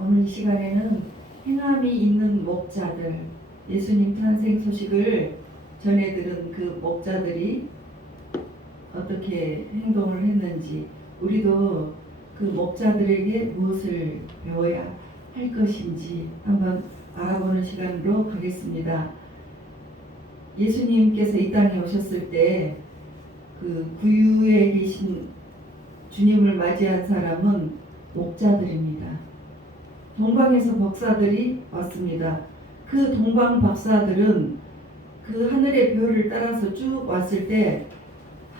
오늘 이 시간에는 행함이 있는 목자들, 예수님 탄생 소식을 전해 들은 그 목자들이 어떻게 행동을 했는지, 우리도 그 목자들에게 무엇을 배워야 할 것인지 한번 알아보는 시간으로 가겠습니다. 예수님께서 이 땅에 오셨을 때 그 구유에 계신 주님을 맞이한 사람은 목자들입니다. 동방에서 박사들이 왔습니다. 그 동방 박사들은 그 하늘의 별을 따라서 쭉 왔을 때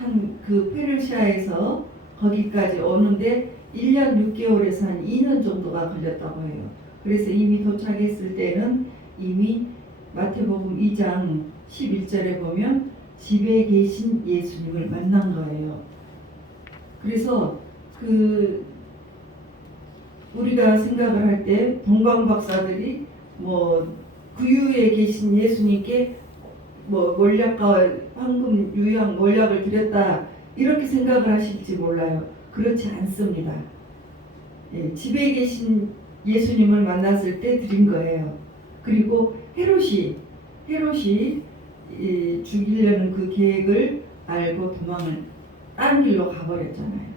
한 그 페르시아에서 거기까지 오는데 1년 6개월에서 한 2년 정도가 걸렸다고 해요. 그래서 이미 도착했을 때는 이미 마태복음 2장 11절에 보면 집에 계신 예수님을 만난 거예요. 그래서 우리가 생각을 할 때 동방 박사들이 구유에 계신 예수님께 몰약과 황금 유향 몰약을 드렸다 이렇게 생각을 하실지 몰라요. 그렇지 않습니다. 집에 계신 예수님을 만났을 때 드린 거예요. 그리고 헤롯이 죽이려는 그 계획을 알고 도망을 다른 길로 가버렸잖아요.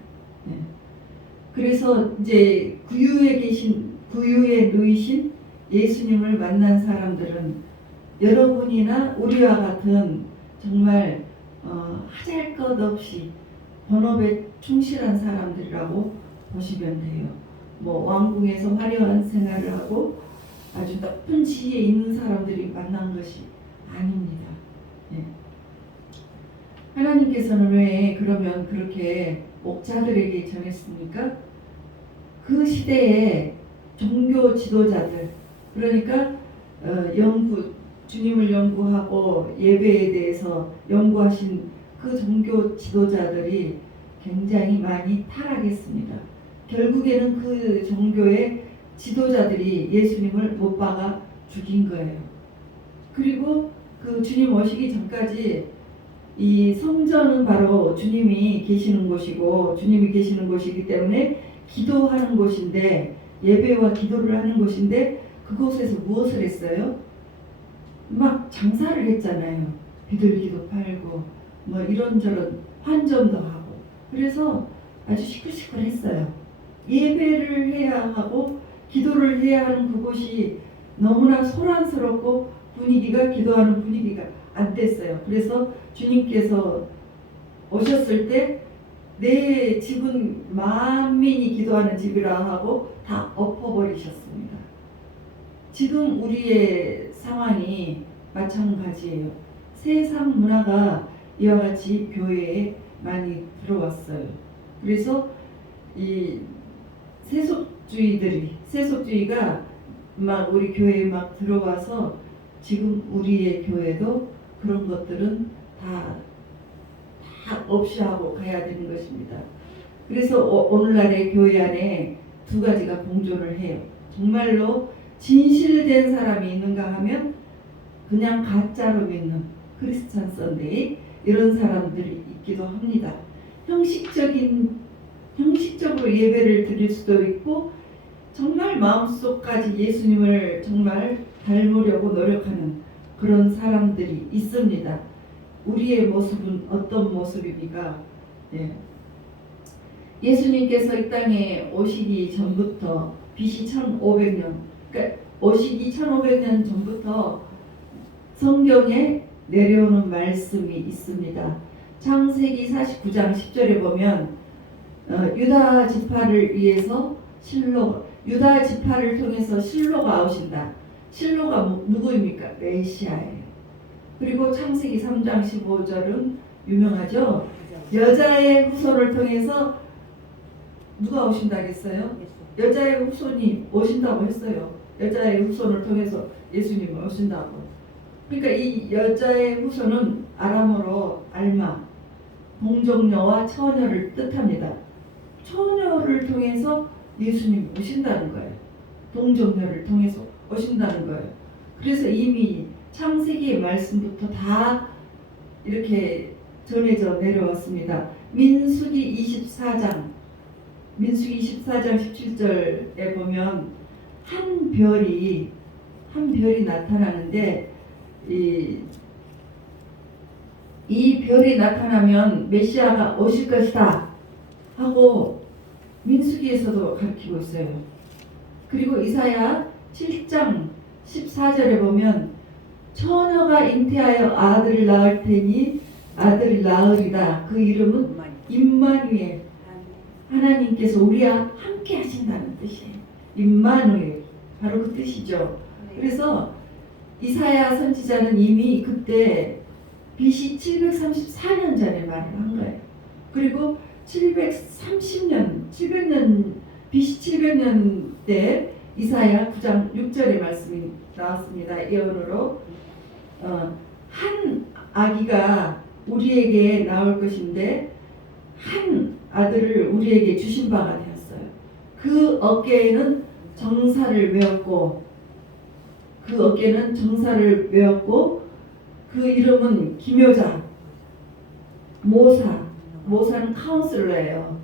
그래서 이제 구유에 누이신 예수님을 만난 사람들은 여러분이나 우리와 같은 정말 하잘 것 없이 본업에 충실한 사람들이라고 보시면 돼요. 왕궁에서 화려한 생활을 하고 아주 높은 지위에 있는 사람들이 만난 것이 아닙니다. 하나님께서는 왜 그러면 그렇게 목자들에게 전했습니까? 그 시대에 종교 지도자들, 그러니까 주님을 연구하고 예배에 대해서 연구하신 그 종교 지도자들이 굉장히 많이 타락했습니다. 결국에는 그 종교의 지도자들이 예수님을 못 박아 죽인 거예요. 그리고 그 주님 오시기 전까지 이 성전은 바로 주님이 계시는 곳이기 때문에 기도하는 곳인데, 예배와 기도를 하는 곳인데 그곳에서 무엇을 했어요? 막 장사를 했잖아요. 비둘기도 팔고 이런저런 환전도 하고, 그래서 아주 시끌시끌했어요. 예배를 해야 하고 기도를 해야 하는 그곳이 너무나 소란스럽고 기도하는 분위기가 안 됐어요. 그래서 주님께서 오셨을 때 내 집은 만민이 기도하는 집이라 하고 다 엎어버리셨습니다. 지금 우리의 상황이 마찬가지예요. 세상 문화가 이와 같이 교회에 많이 들어왔어요. 그래서 이 세속주의가 막 우리 교회에 막 들어와서 지금 우리의 교회도 그런 것들은 다 없이 하고 가야 되는 것입니다. 그래서 오늘날의 교회 안에 두 가지가 공존을 해요. 정말로 진실된 사람이 있는가 하면 그냥 가짜로 믿는 크리스찬 선데이 이런 사람들이 있기도 합니다. 형식적으로 예배를 드릴 수도 있고 정말 마음속까지 예수님을 정말 닮으려고 노력하는 그런 사람들이 있습니다. 우리의 모습은 어떤 모습입니까? 예수님께서 이 땅에 오시기 전부터 BC 1500년, 그러니까 오시기 1500년 전부터 성경에 내려오는 말씀이 있습니다. 창세기 49장 10절에 보면 유다 지파를 통해서 실로가 오신다. 실로가 누구입니까? 메시아예요. 그리고 창세기 3장 15절은 유명하죠. 여자의 후손을 통해서 누가 오신다 했어요? 여자의 후손이 오신다고 했어요. 여자의 후손을 통해서 예수님이 오신다고. 그러니까 이 여자의 후손은 아람어로 알마, 동정녀와 처녀를 뜻합니다. 처녀를 통해서 예수님이 오신다는 거예요. 동정녀를 통해서 오신다는 거예요. 그래서 이미 창세기의 말씀부터 다 이렇게 전해져 내려왔습니다. 민수기 24장 17절에 보면 한 별이 나타나는데 이 별이 나타나면 메시아가 오실 것이다 하고 민수기에서도 가르치고 있어요. 그리고 이사야 7장 14절에 보면 처녀가 잉태하여 아들을 낳을 테니 아들을 낳으리다. 그 이름은 임마누엘. 하나님께서 우리와 함께 하신다는 뜻이에요. 임마누엘. 바로 그 뜻이죠. 그래서 이사야 선지자는 이미 그때 BC 734년 전에 말을 한 거예요. 그리고 700년 BC 700년 때 이사야 9장 6절의 말씀이 나왔습니다. 예언으로 한 아기가 우리에게 나올 것인데 한 아들을 우리에게 주신 바가 되었어요. 그 어깨에는 정사를 메었고 그 이름은 기묘자, 모사는 카운슬러예요.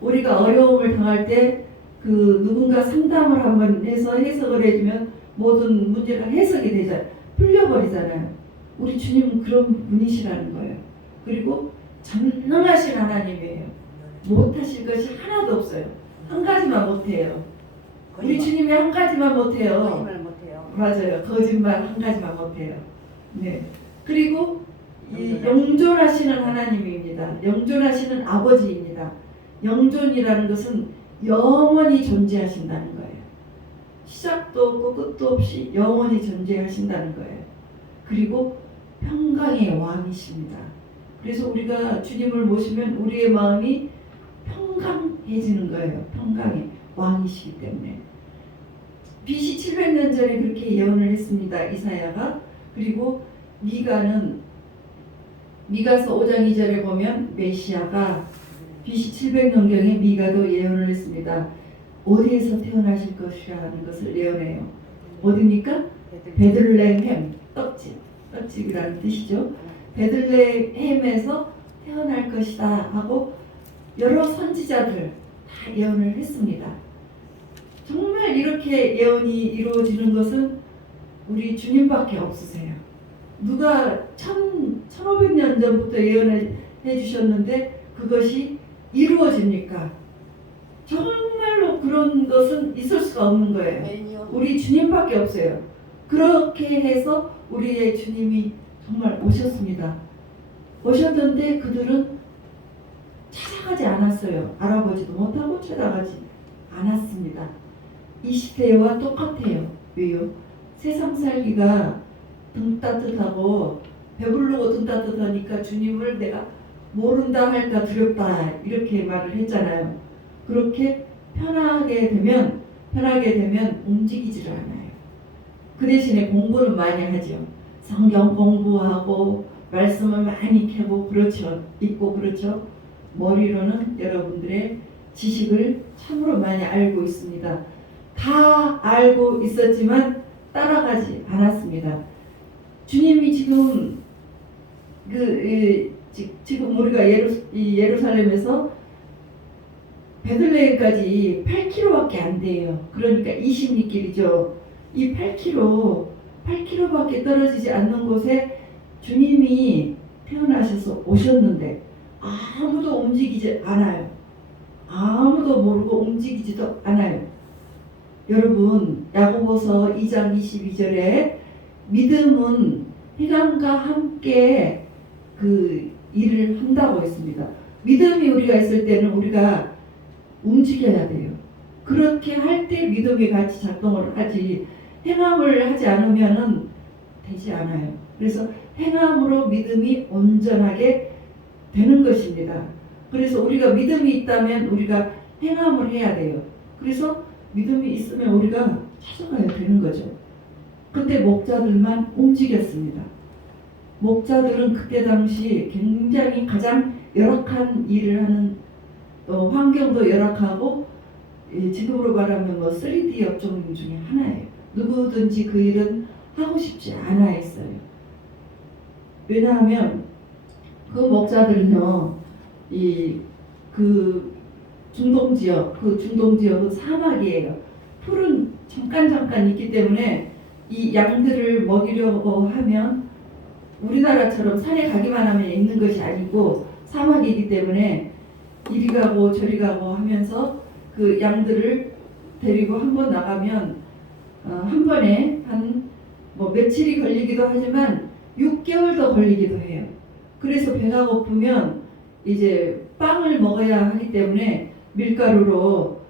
우리가 어려움을 당할 때 그 누군가 상담을 한번 해서 해석을 해주면 모든 문제가 해석이 되잖아요. 풀려버리잖아요. 우리 주님은 그런 분이시라는 거예요. 그리고 전능하신 하나님이에요. 못하실 것이 하나도 없어요. 한 가지만 못해요. 우리 주님이 한 가지만 못해요. 거짓말 못해요. 맞아요. 거짓말 한 가지만 못해요. 네. 그리고 이 영존하시는 하나님입니다. 영존하시는 아버지입니다. 영존이라는 것은 영원히 존재하신다는 거예요. 시작도 없고 끝도 없이 영원히 존재하신다는 거예요. 그리고 평강의 왕이십니다. 그래서 우리가 주님을 모시면 우리의 마음이 평강해지는 거예요. 평강의 왕이시기 때문에. BC 700년 전에 그렇게 예언을 했습니다. 이사야가. 그리고 미가서 5장 2절에 보면 메시아가 BC 700년경에 미가도 예언을 했습니다. 어디에서 태어나실 것이라는 것을 예언해요. 어디입니까? 베들레헴, 떡집이라는 뜻이죠. 베들레헴에서 태어날 것이다 하고 여러 선지자들 다 예언을 했습니다. 정말 이렇게 예언이 이루어지는 것은 우리 주님밖에 없으세요. 누가 1500년 전부터 예언을 해주셨는데 그것이 이루어집니까? 정말로 그런 것은 있을 수가 없는 거예요. 우리 주님밖에 없어요. 그렇게 해서 우리의 주님이 정말 오셨습니다. 오셨는데 그들은 찾아가지 않았어요. 알아보지도 못하고 찾아가지 않았습니다. 이 시대와 똑같아요. 왜요? 세상 살기가 등 따뜻하고 배부르고 등 따뜻하니까 주님을 내가 모른다 할까 두렵다 이렇게 말을 했잖아요. 그렇게 편하게 되면 움직이지를 않아요. 그 대신에 공부는 많이 하죠. 성경 공부하고 말씀을 많이 캐고 그렇죠. 읽고 그렇죠. 머리로는 여러분들의 지식을 참으로 많이 알고 있습니다. 다 알고 있었지만 따라가지 않았습니다. 주님이 지금 지금 우리가 예루살렘에서 베들레헴까지 8km밖에 안 돼요. 그러니까 20리길이죠. 이 8km밖에 떨어지지 않는 곳에 주님이 태어나셔서 오셨는데 아무도 움직이지 않아요. 아무도 모르고 움직이지도 않아요. 여러분, 야고보서 2장 22절에 믿음은 희망과 함께 그 일을 한다고 했습니다. 믿음이 우리가 있을 때는 우리가 움직여야 돼요. 그렇게 할 때 믿음이 같이 작동을 하지 행함을 하지 않으면은 되지 않아요. 그래서 행함으로 믿음이 온전하게 되는 것입니다. 그래서 우리가 믿음이 있다면 우리가 행함을 해야 돼요. 그래서 믿음이 있으면 우리가 찾아가야 되는 거죠. 그때 목자들만 움직였습니다. 목자들은 그때 당시 굉장히 가장 열악한 일을 하는 환경도 열악하고 지금으로 말하면 3D 업종 중에 하나예요. 누구든지 그 일은 하고 싶지 않아 했어요. 왜냐하면 그 목자들은요, 그 중동 지역은 사막이에요. 풀은 잠깐 있기 때문에 이 양들을 먹이려고 하면 우리나라처럼 산에 가기만 하면 있는 것이 아니고 사막이기 때문에 이리 가고 저리 가고 하면서 그 양들을 데리고 한 번 나가면 한 번에 한 뭐 며칠이 걸리기도 하지만 6개월도 걸리기도 해요. 그래서 배가 고프면 이제 빵을 먹어야 하기 때문에 밀가루로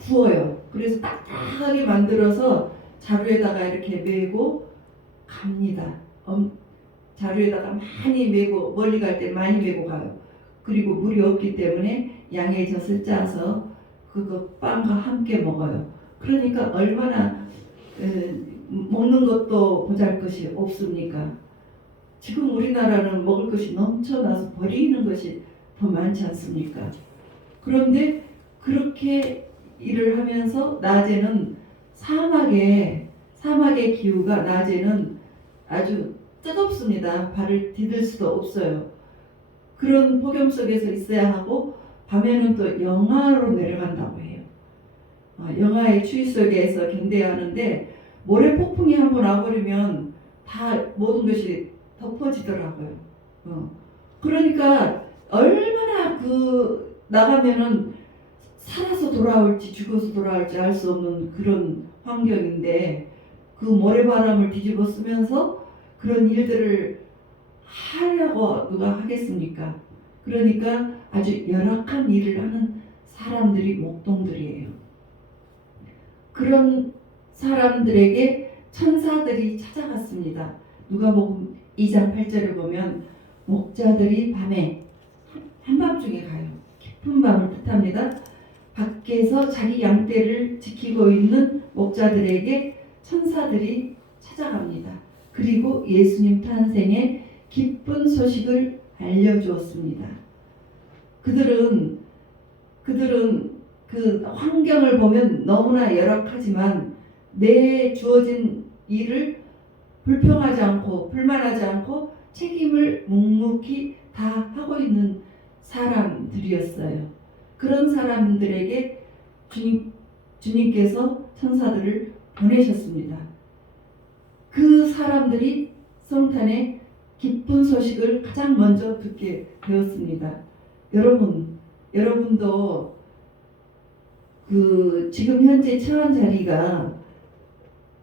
구워요. 그래서 딱딱하게 만들어서 자루에다가 이렇게 메고 갑니다. 자루에다가 많이 메고 멀리 갈 때 많이 메고 가요. 그리고 물이 없기 때문에 양의 젖을 짜서 그거 빵과 함께 먹어요. 그러니까 얼마나 먹는 것도 보잘것이 없습니까? 지금 우리나라는 먹을 것이 넘쳐나서 버리는 것이 더 많지 않습니까? 그런데 그렇게 일을 하면서 낮에는 사막의 기후가 낮에는 아주 뜨겁습니다. 발을 디딜 수도 없어요. 그런 폭염 속에서 있어야 하고 밤에는 또 영하로 내려간다고 해요. 영하의 추위 속에서 견뎌야 하는데 모래 폭풍이 한번 와버리면 다 모든 것이 덮어지더라고요. 그러니까 얼마나 나가면은 살아서 돌아올지 죽어서 돌아올지 알 수 없는 그런 환경인데 그 모래바람을 뒤집어 쓰면서 그런 일들을 하려고 누가 하겠습니까? 그러니까 아주 열악한 일을 하는 사람들이 목동들이에요. 그런 사람들에게 천사들이 찾아갔습니다. 누가복음 2장 8절을 보면 목자들이 밤에 한밤중에 가요. 깊은 밤을 뜻합니다. 밖에서 자기 양떼를 지키고 있는 목자들에게 천사들이 찾아갑니다. 그리고 예수님 탄생의 기쁜 소식을 알려주었습니다. 그들은 그 환경을 보면 너무나 열악하지만 내 주어진 일을 불평하지 않고 불만하지 않고 책임을 묵묵히 다 하고 있는 사람들이었어요. 그런 사람들에게 주님께서 천사들을 보내셨습니다. 그 사람들이 성탄의 기쁜 소식을 가장 먼저 듣게 되었습니다. 여러분도 지금 현재 처한 자리가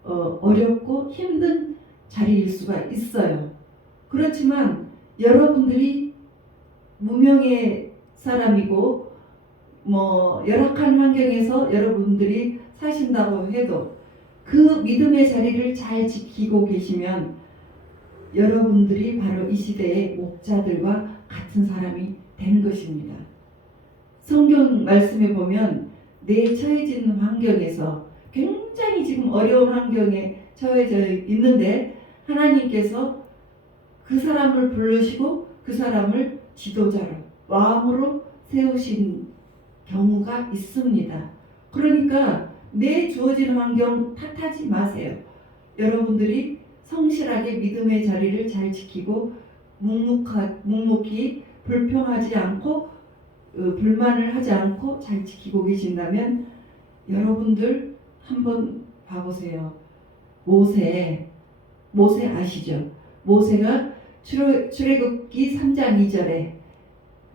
어렵고 힘든 자리일 수가 있어요. 그렇지만 여러분들이 무명의 사람이고 열악한 환경에서 여러분들이 사신다고 해도 그 믿음의 자리를 잘 지키고 계시면 여러분들이 바로 이 시대의 목자들과 같은 사람이 된 것입니다. 성경 말씀에 보면 내 처해진 환경에서 굉장히 지금 어려운 환경에 처해져 있는데 하나님께서 그 사람을 부르시고 그 사람을 지도자로 왕으로 세우신 경우가 있습니다. 그러니까 내 주어진 환경 탓하지 마세요. 여러분들이 성실하게 믿음의 자리를 잘 지키고 묵묵히 불평하지 않고 불만을 하지 않고 잘 지키고 계신다면 여러분들 한번 봐보세요. 모세 아시죠? 모세가 출애굽기 3장 2절에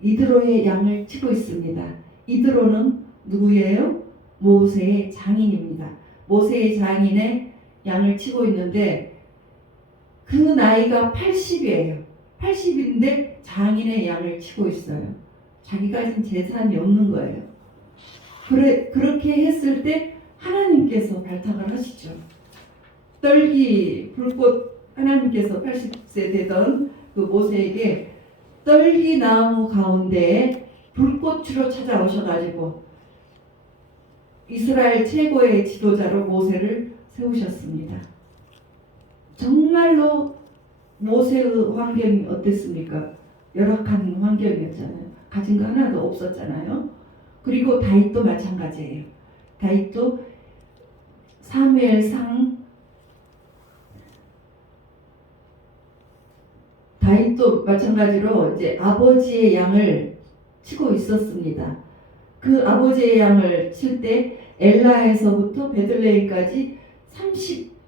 이드로의 양을 치고 있습니다. 이드로는 누구예요? 모세의 장인입니다. 모세의 장인의 양을 치고 있는데 그 나이가 80이에요. 80인데 장인의 양을 치고 있어요. 자기가 가진 재산이 없는 거예요. 그렇게 했을 때 하나님께서 발탁을 하시죠. 불꽃 하나님께서 80세 되던 그 모세에게 떨기 나무 가운데에 불꽃으로 찾아오셔가지고 이스라엘 최고의 지도자로 모세를 세우셨습니다. 정말로 모세의 환경이 어땠습니까? 열악한 환경이었잖아요. 가진 거 하나도 없었잖아요. 그리고 다윗도 마찬가지예요. 다윗도 사무엘상 다윗도 마찬가지로 이제 아버지의 양을 치고 있었습니다. 그 아버지의 양을 칠 때 엘라에서부터 베들레헴까지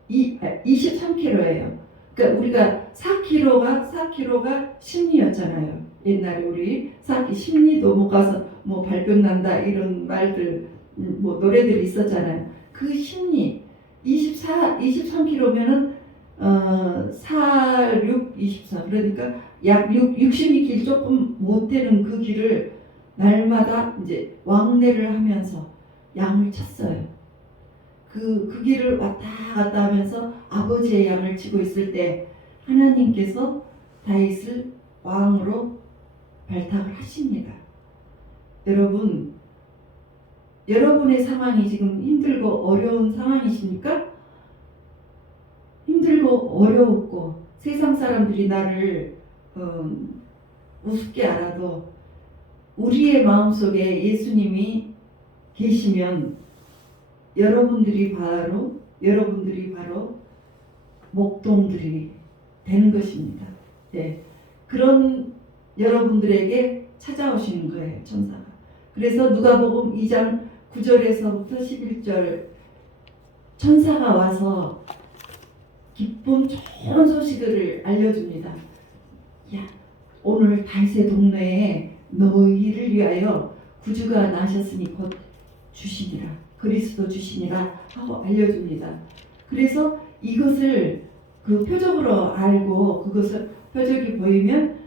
23km예요. 그러니까 우리가 4km가 심리였잖아요. 옛날에 우리 심리도 못 가서 뭐 발병 난다 이런 말들 뭐 노래들이 있었잖아요. 그 심리 23km면은 4, 6, 24 그러니까 약 62길 조금 못 되는 그 길을 날마다 이제 왕래를 하면서 양을 쳤어요. 그 길을 왔다 갔다 하면서 아버지의 양을 치고 있을 때 하나님께서 다윗을 왕으로 발탁을 하십니다. 여러분, 여러분의 상황이 지금 힘들고 어려운 상황이십니까? 힘들고 어려웠고 세상 사람들이 나를 우습게 알아도 우리의 마음속에 예수님이 계시면 여러분들이 바로 목동들이 되는 것입니다. 네. 그런 여러분들에게 찾아오시는 거예요, 천사가. 그래서 누가복음 2장 9절에서부터 11절 천사가 와서 기쁨 좋은 소식을 알려줍니다. 야, 오늘 다윗의 동네에 너희를 위하여 구주가 나셨으니 곧 주시니라, 그리스도 주시니라 하고 알려줍니다. 그래서 이것을 그 표적으로 알고 그것을 표적이 보이면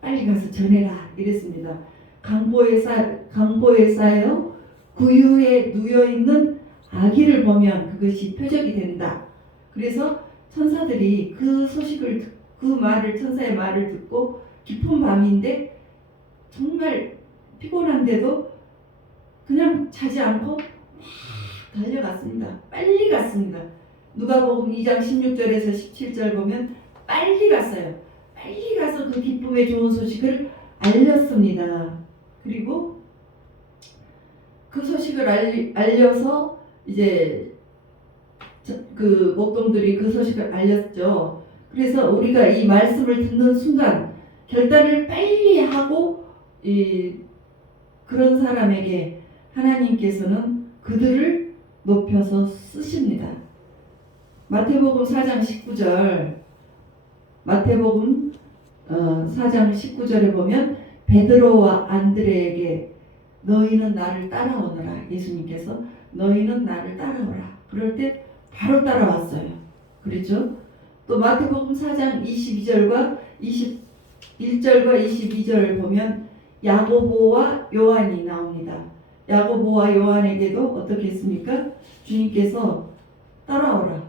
빨리 가서 전해라 이랬습니다. 강보에 쌓여 구유에 누워 있는 아기를 보면 그것이 표적이 된다. 그래서 천사들이 그 소식을 천사의 말을 듣고 깊은 밤인데 정말 피곤한데도 그냥 자지 않고 막 달려갔습니다. 빨리 갔습니다. 누가복음 2장 16절에서 17절 보면 빨리 갔어요. 빨리 가서 그 기쁨의 좋은 소식을 알렸습니다. 그리고 그 소식을 알려서 이제 그 목동들이 그 소식을 알렸죠. 그래서 우리가 이 말씀을 듣는 순간 결단을 빨리 하고 그런 사람에게 하나님께서는 그들을 높여서 쓰십니다. 마태복음 4장 19절 마태복음 4장 19절에 보면 베드로와 안드레에게 너희는 나를 따라오너라. 예수님께서 너희는 나를 따라오라. 그럴 때 바로 따라왔어요. 그렇죠? 또 마태복음 4장 22절과 21절과 22절을 보면 야고보와 요한이 나옵니다. 야고보와 요한에게도 어떻게 했습니까? 주님께서 따라오라.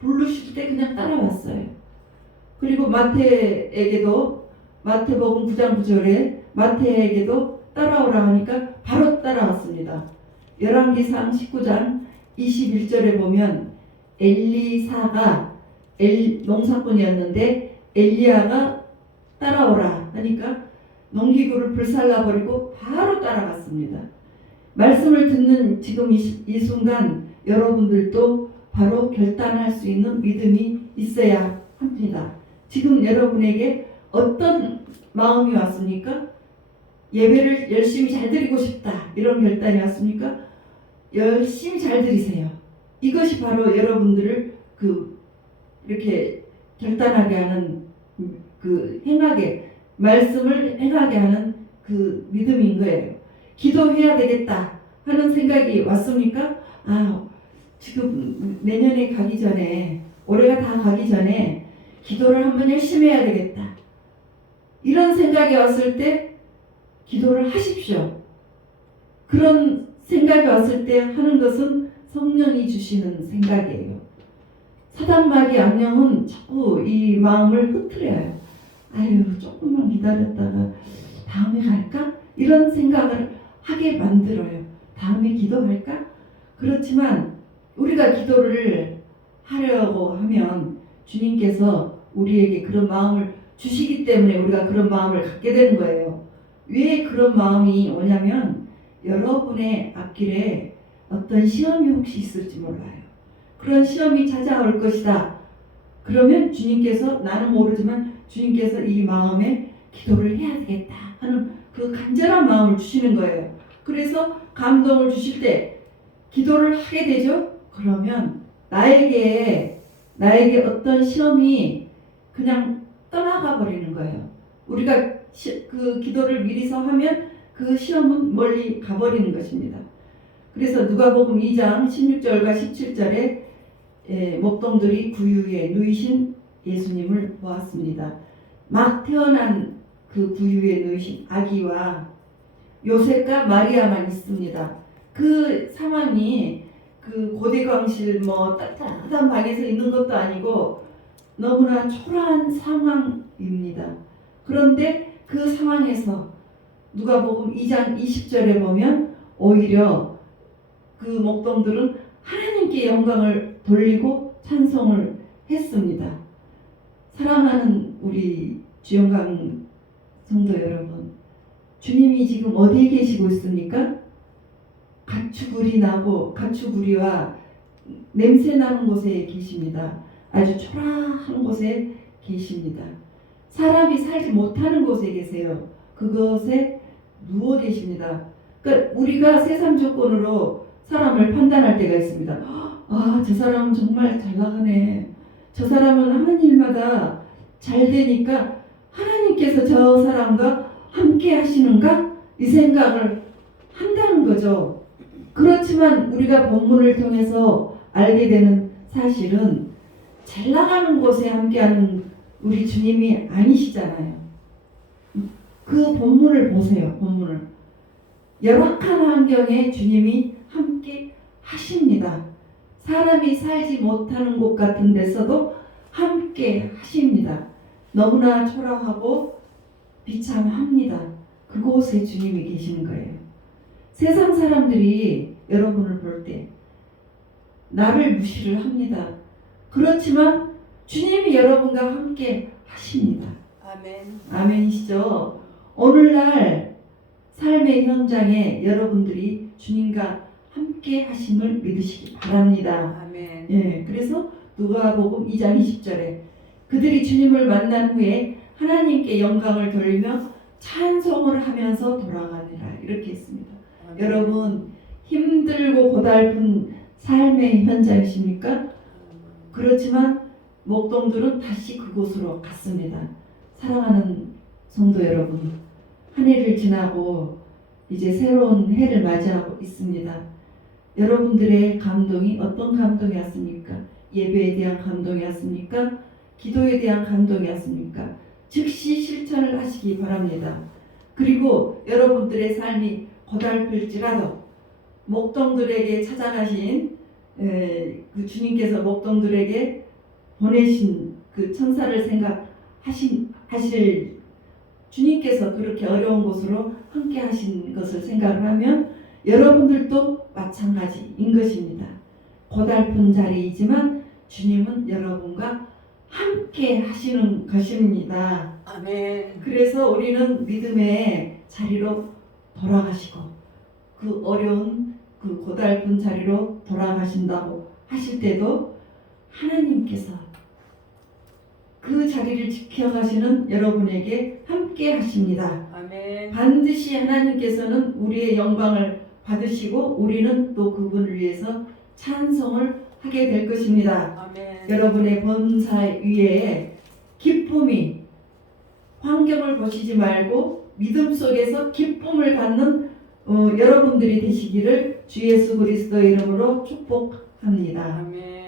부르실 때 그냥 따라왔어요. 그리고 마태에게도 마태복음 9장 9절에 마태에게도 따라오라 하니까 바로 따라왔습니다. 열왕기상 19장 21절에 보면 엘리사가 농사꾼이었는데 엘리야가 따라오라 하니까 농기구를 불살라버리고 바로 따라갔습니다. 말씀을 듣는 지금 이 순간 여러분들도 바로 결단할 수 있는 믿음이 있어야 합니다. 지금 여러분에게 어떤 마음이 왔습니까? 예배를 열심히 잘 드리고 싶다 이런 결단이 왔습니까? 열심히 잘 드리세요. 이것이 바로 여러분들을 이렇게 결단하게 하는 말씀을 행하게 하는 그 믿음인 거예요. 기도해야 되겠다 하는 생각이 왔습니까? 지금 내년에 가기 전에 올해가 다 가기 전에 기도를 한번 열심히 해야 되겠다. 이런 생각이 왔을 때 기도를 하십시오. 그런 생각이 왔을 때 하는 것은 성령이 주시는 생각이에요. 사단마귀 악령은 자꾸 이 마음을 흐트려요. 조금만 기다렸다가 다음에 갈까? 이런 생각을 하게 만들어요. 다음에 기도할까? 그렇지만 우리가 기도를 하려고 하면 주님께서 우리에게 그런 마음을 주시기 때문에 우리가 그런 마음을 갖게 되는 거예요. 왜 그런 마음이 오냐면 여러분의 앞길에 어떤 시험이 혹시 있을지 몰라요. 그런 시험이 찾아올 것이다. 그러면 주님께서 나는 모르지만 주님께서 이 마음에 기도를 해야 되겠다 하는 그 간절한 마음을 주시는 거예요. 그래서 감동을 주실 때 기도를 하게 되죠. 그러면 나에게 어떤 시험이 그냥 떠나가 버리는 거예요. 우리가 그 기도를 미리서 하면 그 시험은 멀리 가버리는 것입니다. 그래서 누가복음 2장 16절과 17절에 목동들이 구유에 누이신 예수님을 보았습니다. 막 태어난 그 구유에 누이신 아기와 요셉과 마리아만 있습니다. 그 상황이 그 고대광실 따뜻한 방에서 있는 것도 아니고 너무나 초라한 상황입니다. 그런데 그 상황에서 누가복음 2장 20절에 보면 오히려 그 목동들은 하나님께 영광을 돌리고 찬송을 했습니다. 사랑하는 우리 주영강 성도 여러분, 주님이 지금 어디에 계시고 있습니까? 가축우리와 냄새 나는 곳에 계십니다. 아주 초라한 곳에 계십니다. 사람이 살지 못하는 곳에 계세요. 그곳에 누워 계십니다. 그러니까 우리가 세상 조건으로 사람을 판단할 때가 있습니다. 아, 저 사람은 정말 잘 나가네. 저 사람은 하는 일마다 잘 되니까 하나님께서 저 사람과 함께 하시는가? 이 생각을 한다는 거죠. 그렇지만 우리가 본문을 통해서 알게 되는 사실은 잘 나가는 곳에 함께하는 우리 주님이 아니시잖아요. 그 본문을 보세요. 본문을. 열악한 환경에 주님이 함께 하십니다. 사람이 살지 못하는 곳 같은 데서도 함께 하십니다. 너무나 초라하고 비참합니다. 그곳에 주님이 계시는 거예요. 세상 사람들이 여러분을 볼 때 나를 무시를 합니다. 그렇지만 주님이 여러분과 함께 하십니다. 아멘. 아멘이시죠? 오늘날 삶의 현장에 여러분들이 주님과 함께 하심을 믿으시기 바랍니다. 아멘. 예, 그래서 누가복음 2장 20절에 그들이 주님을 만난 후에 하나님께 영광을 돌리며 찬송을 하면서 돌아가니라 이렇게 했습니다. 아멘. 여러분 힘들고 고달픈 삶의 현장이십니까? 그렇지만 목동들은 다시 그곳으로 갔습니다. 사랑하는 성도 여러분, 한 해를 지나고 이제 새로운 해를 맞이하고 있습니다. 여러분들의 감동이 어떤 감동이었습니까? 예배에 대한 감동이었습니까? 기도에 대한 감동이었습니까? 즉시 실천을 하시기 바랍니다. 그리고 여러분들의 삶이 고달플지라도 목동들에게 찾아가신 그 주님께서 목동들에게 보내신 그 천사를 하실 주님께서 그렇게 어려운 곳으로 함께 하신 것을 생각을 하면 여러분들도 마찬가지인 것입니다. 고달픈 자리이지만 주님은 여러분과 함께 하시는 것입니다. 아멘. 그래서 우리는 믿음의 자리로 돌아가시고 그 어려운 그 고달픈 자리로 돌아가신다고 하실 때도 하나님께서 그 자리를 지켜가시는 여러분에게 함께 하십니다. 아멘. 반드시 하나님께서는 우리의 영광을 받으시고 우리는 또 그분을 위해서 찬송을 하게 될 것입니다. 아멘. 여러분의 범사 위에 기쁨이 환경을 보시지 말고 믿음 속에서 기쁨을 갖는 여러분들이 되시기를 주 예수 그리스도 이름으로 축복합니다. 아멘.